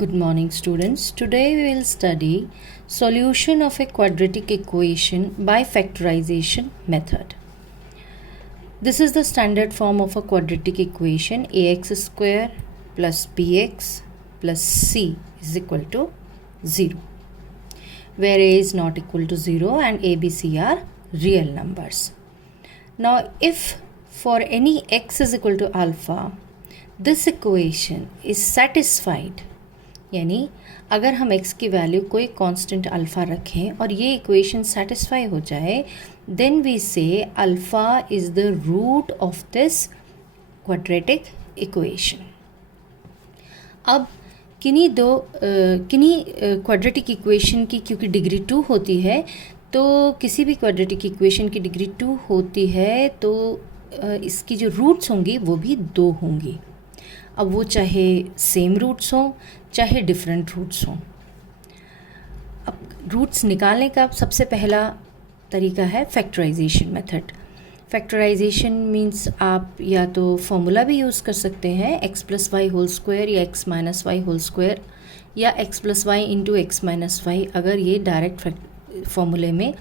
Good morning, students. Today we will study solution of a quadratic equation by factorization method. This is the standard form of a quadratic equation: ax square plus bx plus c is equal to 0, where a is not equal to 0 and a, b, c are real numbers. Now, if for any x is equal to alpha, this equation is satisfied, यानी अगर हम x की value कोई constant alpha रखें और ये equation satisfy हो जाए, then we say alpha is the root of this quadratic equation. अब किन्हीं क्वाड्रेटिक इक्वेशन की क्योंकि डिग्री 2 होती है, तो किसी भी क्वाड्रेटिक इक्वेशन की डिग्री 2 होती है तो इसकी जो रूट्स होंगी वो भी 2 होंगी. अब वो चाहे सेम रूट्स हों चाहे डिफरेंट रूट्स हों. अब रूट्स निकालने का सबसे पहला तरीका है फैक्टराइजेशन मेथड. फैक्टराइजेशन मीन्स आप या तो फॉर्मूला भी यूज़ कर सकते हैं, x plus Y whole square या x minus Y whole square या x plus Y into X minus Y, अगर ये डायरेक्ट फॉर्मूले में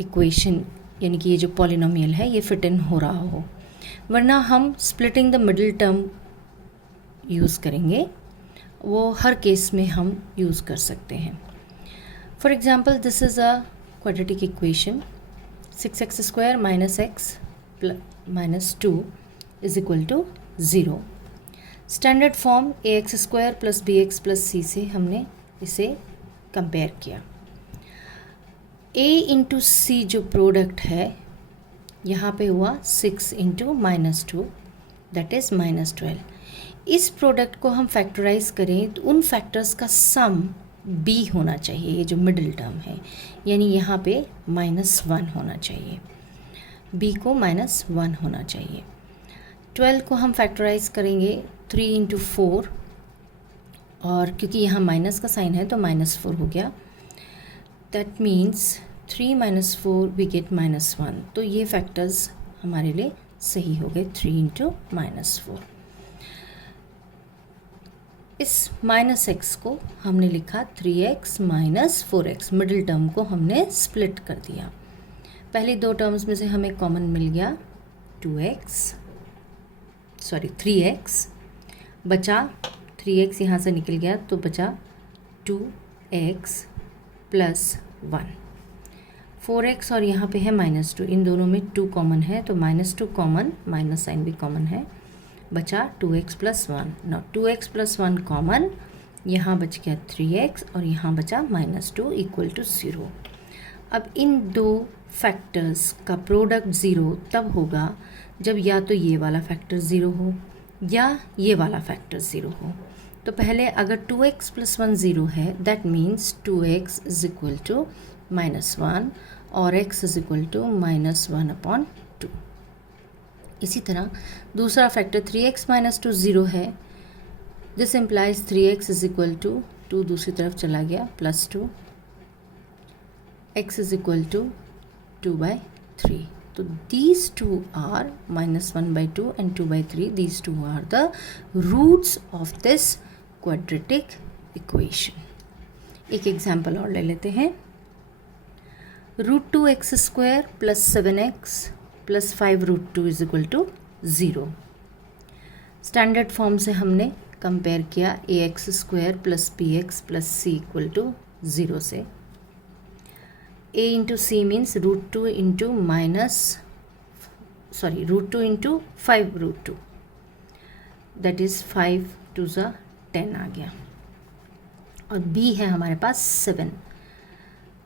इक्वेशन यानी कि ये जो पॉलिनोमियल है ये फिट इन हो रहा हो. वरना हम splitting the middle term use करेंगे, वो हर केस में हम यूज़ कर सकते हैं. For example, this is a quadratic equation 6x square minus X minus 2 is equal to 0. Standard form ax square plus bx plus c से हमने इसे कंपेयर किया. a इंटू सी जो प्रोडक्ट है यहाँ पे हुआ 6 into minus 2 that is minus 12. इस प्रोडक्ट को हम फैक्टराइज करें तो उन फैक्टर्स का सम b होना चाहिए, ये जो मिडिल टर्म है, यानी यहाँ पे -1 होना चाहिए, b को -1 होना चाहिए. 12 को हम फैक्टराइज करेंगे 3 इंटू 4, और क्योंकि यहाँ माइनस का साइन है तो -4 हो गया. That means 3 minus 4 we get -1. तो ये फैक्टर्स हमारे लिए सही हो गए, 3 इंटू -4. इस माइनस एक्स को हमने लिखा 3x minus 4x, middle term को हमने स्प्लिट कर दिया. पहले दो टर्म्स में से हमें कॉमन मिल गया 3x, बचा 3x यहाँ से निकल गया तो बचा 2x प्लस 1. 4x और यहाँ पे है -2, इन दोनों में 2 कॉमन है तो -2 कॉमन, माइनस साइन भी कॉमन है, बचा 2x प्लस 1. ना 2x प्लस 1 कॉमन, यहाँ बच गया 3x और यहाँ बचा -2 इक्वल टू 0. अब इन दो फैक्टर्स का प्रोडक्ट 0 तब होगा जब या तो ये वाला फैक्टर 0 हो या ये वाला फैक्टर 0 हो. तो पहले अगर 2x प्लस 1 0 है, that means 2x is equal to -1 और x इज इक्वल टू -1/2. इसी तरह दूसरा फैक्टर 3x माइनस 2 0 है. This implies 3x is equal to 2 दूसरी तरफ चला गया +2, x इज इक्वल टू 2/3. तो these two are -1/2 and 2/3. These two are the roots of this quadratic equation. एक एग्जाम्पल और ले लेते हैं. √2x square plus 7x plus 5√2 is equal to 0. Standard form से हमने कंपेयर किया ax square plus bx plus c equal to 0 से. a into c means √2 into √2 into 5√2, that is 5 2 ज़ा 10 आ गया. और b है हमारे पास 7,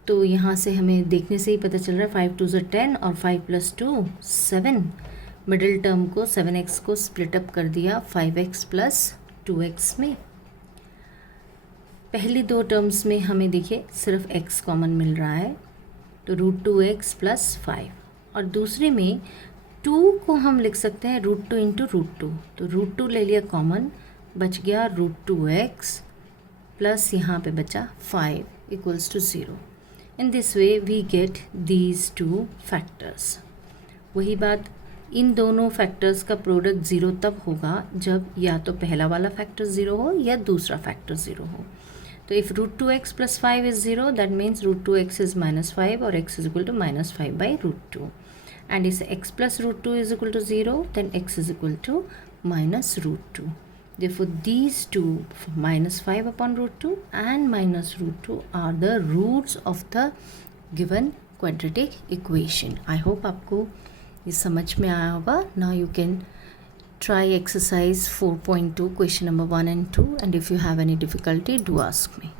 तो यहाँ से हमें देखने से ही पता चल रहा है 5 2 ज़ा 10 और 5 प्लस 2 7. मिडिल टर्म को 7x को स्प्लिट अप कर दिया 5x प्लस 2x में. पहली दो टर्म्स में हमें देखिए सिर्फ x कॉमन मिल रहा है तो √2x प्लस 5, और दूसरे में 2 को हम लिख सकते हैं √2 इंटू √2, तो √2 ले लिया कॉमन, बच गया √2x प्लस यहाँ पे बचा 5 equals to 0. In this way we get these two factors. वही बात इन दोनों फैक्टर्स का प्रोडक्ट ज़ीरो तब होगा जब या तो पहला वाला फैक्टर ज़ीरो हो या दूसरा फैक्टर ज़ीरो हो. तो if √2x + 5 is 0, that means √2x is -5 or x is equal to -5 by √2. And if x plus √2 is equal to 0, then x is equal to -√2. Therefore, these two, -5 upon √2 and -√2, are the roots of the given quadratic equation. I hope आपको ये समझ में आया होगा. Now you can try exercise 4.2 question number 1 and 2, and if you have any difficulty, do ask me.